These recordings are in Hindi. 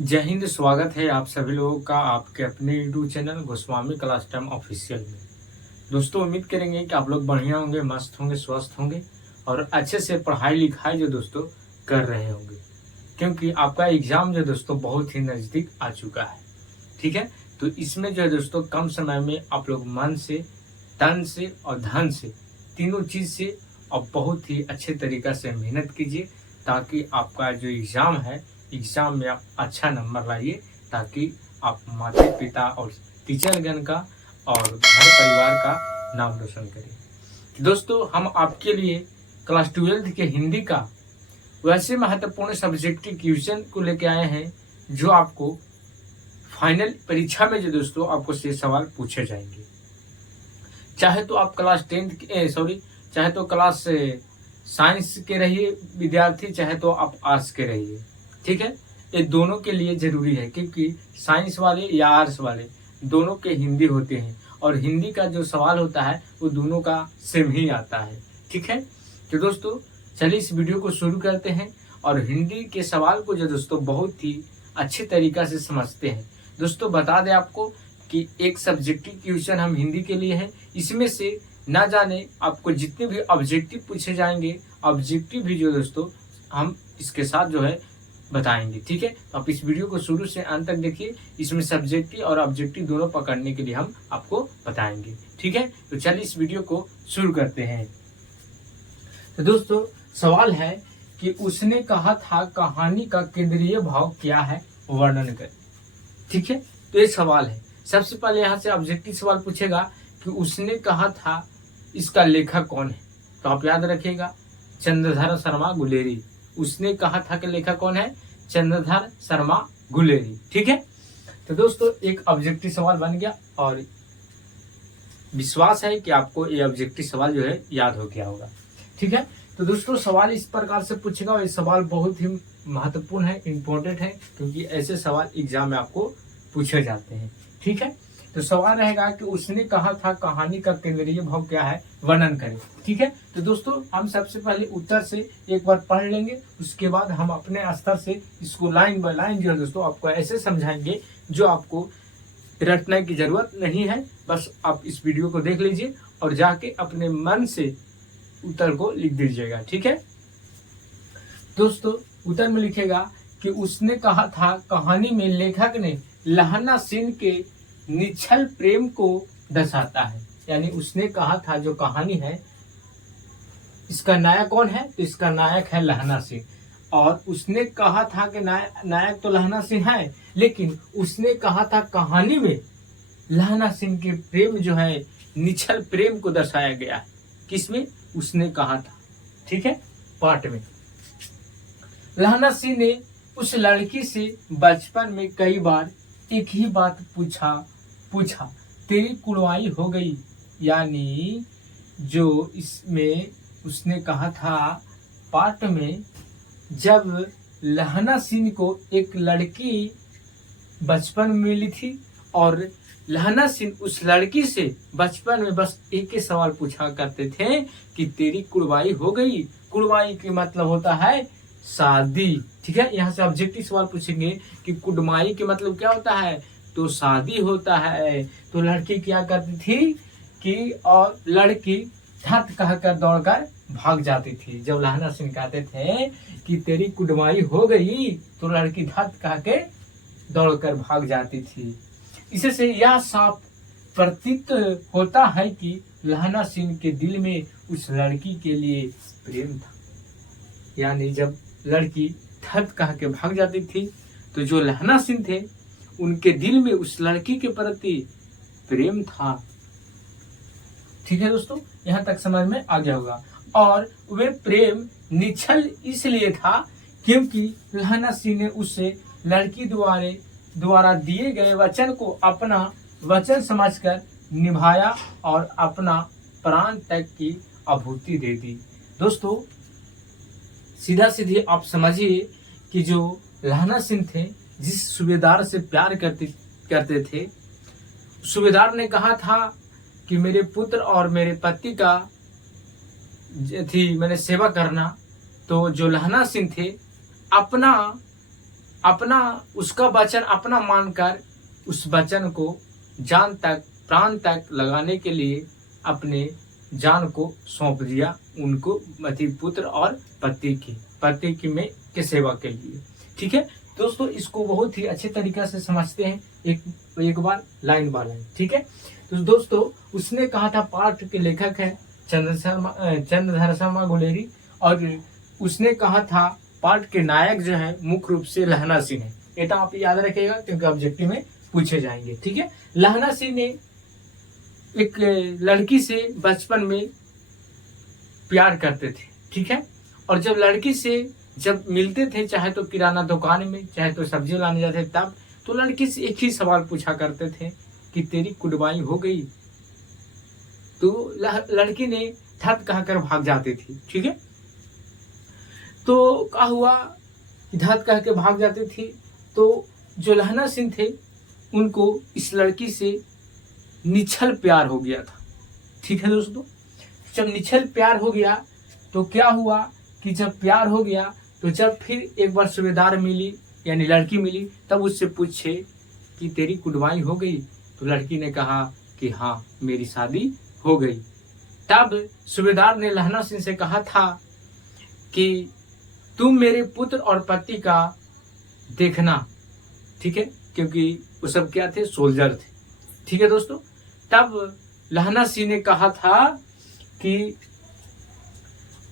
जय हिंद। स्वागत है आप सभी लोगों का आपके अपने YouTube channel Goswami class time official में। दोस्तों उम्मीद करेंगे कि आप लोग बढ़िया होंगे, मस्त होंगे, स्वस्थ होंगे और अच्छे से पढ़ाई लिखाई जो दोस्तों कर रहे होंगे, क्योंकि आपका एग्जाम जो दोस्तों बहुत ही नज़दीक आ चुका है। ठीक है, तो इसमें जो है दोस्तों कम समय में आप लोग मन से, तन से और धन से, तीनों चीज़ से और बहुत ही अच्छे तरीक़ा से मेहनत कीजिए, ताकि आपका जो एग्ज़ाम है, एग्ज़ाम में आप अच्छा नंबर लाइए, ताकि आप माता पिता और टीचरगण का और घर परिवार का नाम रोशन करें। दोस्तों हम आपके लिए क्लास 12th के हिंदी का वैसे महत्वपूर्ण सब्जेक्टिव क्वेश्चन को लेके आए हैं, जो आपको फाइनल परीक्षा में जो दोस्तों आपको से सवाल पूछे जाएंगे। चाहे तो आप क्लास 10 चाहे तो क्लास साइंस के रहिए विद्यार्थी, चाहे तो आप आर्ट्स के रहिए। ठीक है, ये दोनों के लिए ज़रूरी है, क्योंकि साइंस वाले या आर्ट्स वाले दोनों के हिंदी होते हैं और हिंदी का जो सवाल होता है वो दोनों का सेम ही आता है। ठीक है, तो दोस्तों चलिए इस वीडियो को शुरू करते हैं और हिंदी के सवाल को जो दोस्तों बहुत ही अच्छे तरीक़ा से समझते हैं। दोस्तों बता दें आपको कि एक सब्जेक्टिव क्वेश्चन हम हिंदी के लिए है, इसमें से ना जाने आपको जितने भी ऑब्जेक्टिव पूछे जाएंगे, ऑब्जेक्टिव भी जो दोस्तों हम इसके साथ जो है बताएंगे। ठीक है, तो आप इस वीडियो को शुरू से अंत तक देखिए, इसमें सब्जेक्टिव और ऑब्जेक्टिव दोनों पकड़ने के लिए हम आपको बताएंगे। ठीक है, तो चलिए इस वीडियो को शुरू करते हैं। तो दोस्तों सवाल है कि उसने कहा था कहानी का केंद्रीय भाव क्या है, वर्णन करें। ठीक है, तो ये सवाल है। सबसे पहले यहाँ से ऑब्जेक्टिव सवाल पूछेगा कि उसने कहा था, इसका लेखक कौन है, तो आप याद रखिएगा चंद्रधर शर्मा गुलेरी। उसने कहा था कि लेखक कौन है, चंद्रधर शर्मा गुलेरी। ठीक है, तो दोस्तों एक ऑब्जेक्टिव सवाल बन गया और विश्वास है कि आपको ये ऑब्जेक्टिव सवाल जो है याद हो गया होगा। ठीक है, तो दोस्तों सवाल इस प्रकार से पूछेगा और ये सवाल बहुत ही महत्वपूर्ण है, इम्पोर्टेंट है, क्योंकि ऐसे सवाल एग्जाम में आपको पूछे जाते हैं। ठीक है, तो सवाल रहेगा कि उसने कहा था कहानी का केंद्रीय भाव क्या है, वर्णन करें। ठीक है, तो दोस्तों हम सबसे पहले उत्तर से एक बार पढ़ लेंगे, उसके बाद हम अपने स्तर से इसको लाइन बाय लाइन जो है दोस्तों आपको ऐसे समझाएंगे जो आपको रटने की जरूरत नहीं है। बस आप इस वीडियो को देख लीजिए और जाके अपने मन से उत्तर को लिख दीजिएगा। ठीक है, दोस्तों उत्तर में लिखेगा कि उसने कहा था कहानी में लेखक ने लहना सिंह के निश्चल प्रेम को दर्शाता है। यानी उसने कहा था जो कहानी है, इसका नायक कौन है, तो इसका नायक है लहना सिंह। और उसने कहा था कि नायक तो लहना सिंह है, लेकिन उसने कहा था कहानी में लहना सिंह के प्रेम जो है, निश्चल प्रेम को दर्शाया गया है। किसमें, उसने कहा था। ठीक है, पाठ में लहना सिंह ने उस लड़की से बचपन में कई बार एक ही बात पूछा, तेरी कुड़वाई हो गई। यानी जो इसमें उसने कहा था पाठ में, जब लहना सिंह को एक लड़की बचपन में मिली थी और लहना सिंह उस लड़की से बचपन में बस एक ही सवाल पूछा करते थे कि तेरी कुड़वाई हो गई। कुड़वाई की मतलब होता है शादी। ठीक है, यहाँ से ऑब्जेक्टिव सवाल पूछेंगे कि कुड़माई के मतलब क्या होता है, तो शादी होता है। तो लड़की क्या करती थी कि और लड़की धत कहकर दौड़कर भाग जाती थी। जब लहना सिंह कहते थे कि तेरी कुड़माई हो गई, तो लड़की धत कह के दौड़कर भाग जाती थी। इसे से यह साफ प्रतीत होता है कि लहना सिंह के दिल में उस लड़की के लिए प्रेम था। यानी जब लड़की धत कह के भाग जाती थी, तो जो लहना सिंह थे उनके दिल में उस लड़की के प्रति प्रेम था। ठीक है दोस्तों, यहाँ तक समझ में आ गया होगा। और वे प्रेम निश्चल इसलिए था क्योंकि लहना सिंह ने उसे लड़की द्वारा दिए गए वचन को अपना वचन समझकर निभाया और अपना प्राण तक की आहुति दे दी। दोस्तों सीधा सीधे आप समझिए कि जो लहना सिंह थे, जिस सूबेदार से प्यार करते थे, सूबेदार ने कहा था कि मेरे पुत्र और मेरे पति का मैंने सेवा करना। तो जो लहना सिंह थे अपना अपना उसका वचन अपना मानकर उस वचन को जान तक प्राण तक लगाने के लिए अपने जान को सौंप दिया उनको, पुत्र और पति की में के सेवा के लिए। ठीक है दोस्तों, इसको बहुत ही अच्छे तरीके से समझते हैं एक बार लाइन बाय लाइन। ठीक है, तो दोस्तों उसने कहा था, पाठ के लेखक है चंद्रधर शर्मा गुलेरी, और उसने कहा था पाठ के नायक जो है मुख्य रूप से लहना सिंह है। ये तो आप याद रखिएगा क्योंकि ऑब्जेक्टिव में पूछे जाएंगे। ठीक है, लहना सिंह ने एक लड़की से बचपन में प्यार करते थे। ठीक है, और जब लड़की से जब मिलते थे, चाहे तो किराना दुकान में, चाहे तो सब्जी लाने जाते तब, तो लड़की से एक ही सवाल पूछा करते थे कि तेरी कुड़वाई हो गई। तो लड़की ने धत कहकर भाग जाती थी। ठीक है, तो क्या हुआ, धत कह के भाग जाती थी। तो जो लहना सिंह थे उनको इस लड़की से निछल प्यार हो गया था। ठीक है दोस्तों, जब निछल प्यार हो गया तो क्या हुआ कि जब प्यार हो गया तो जब फिर एक बार सूबेदार मिली यानी लड़की मिली, तब उससे पूछे कि तेरी कुड़वाई हो गई। तो लड़की ने कहा कि हाँ मेरी शादी हो गई। तब सूबेदार ने लहना सिंह से कहा था कि तुम मेरे पुत्र और पति का देखना। ठीक है, क्योंकि वो सब क्या थे, सोल्जर थे। ठीक है दोस्तों, तब लहना सिंह ने कहा था कि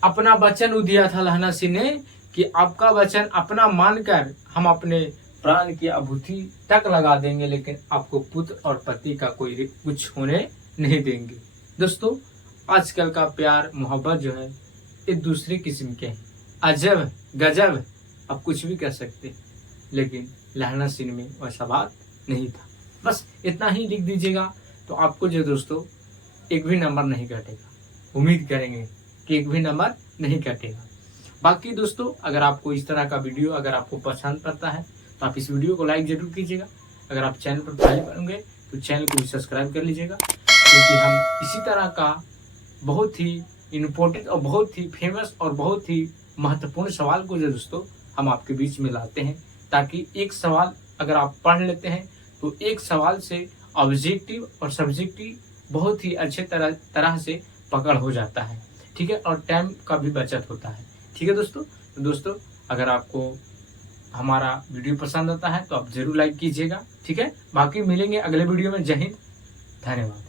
अपना वचन दिया था लहना सिंह ने कि आपका वचन अपना मानकर हम अपने प्राण की आहुति तक लगा देंगे, लेकिन आपको पुत्र और पति का कोई कुछ होने नहीं देंगे। दोस्तों आजकल का प्यार मोहब्बत जो है एक दूसरे किस्म के हैं, अजब गजब आप कुछ भी कह सकते, लेकिन लहना सिंह में वैसा बात नहीं था। बस इतना ही लिख दीजिएगा तो आपको जो दोस्तों एक भी नंबर नहीं कटेगा। उम्मीद करेंगे कि एक भी नंबर नहीं कटेगा। बाकी दोस्तों अगर आपको इस तरह का वीडियो अगर आपको पसंद पड़ता है तो आप इस वीडियो को लाइक जरूर कीजिएगा। अगर आप चैनल पर पहले होंगे तो चैनल को भी सब्सक्राइब कर लीजिएगा, क्योंकि हम इसी तरह का बहुत ही इम्पोर्टेंट और बहुत ही फेमस और बहुत ही महत्वपूर्ण सवाल को जो दोस्तों हम आपके बीच में लाते हैं, ताकि एक सवाल अगर आप पढ़ लेते हैं तो एक सवाल से ऑब्जेक्टिव और सब्जेक्टिव बहुत ही अच्छे तरह से पकड़ हो जाता है। ठीक है, और टाइम का भी बचत होता है। ठीक है दोस्तों, तो दोस्तों अगर आपको हमारा वीडियो पसंद आता है तो आप जरूर लाइक कीजिएगा। ठीक है, बाकी मिलेंगे अगले वीडियो में। जय हिंद, धन्यवाद।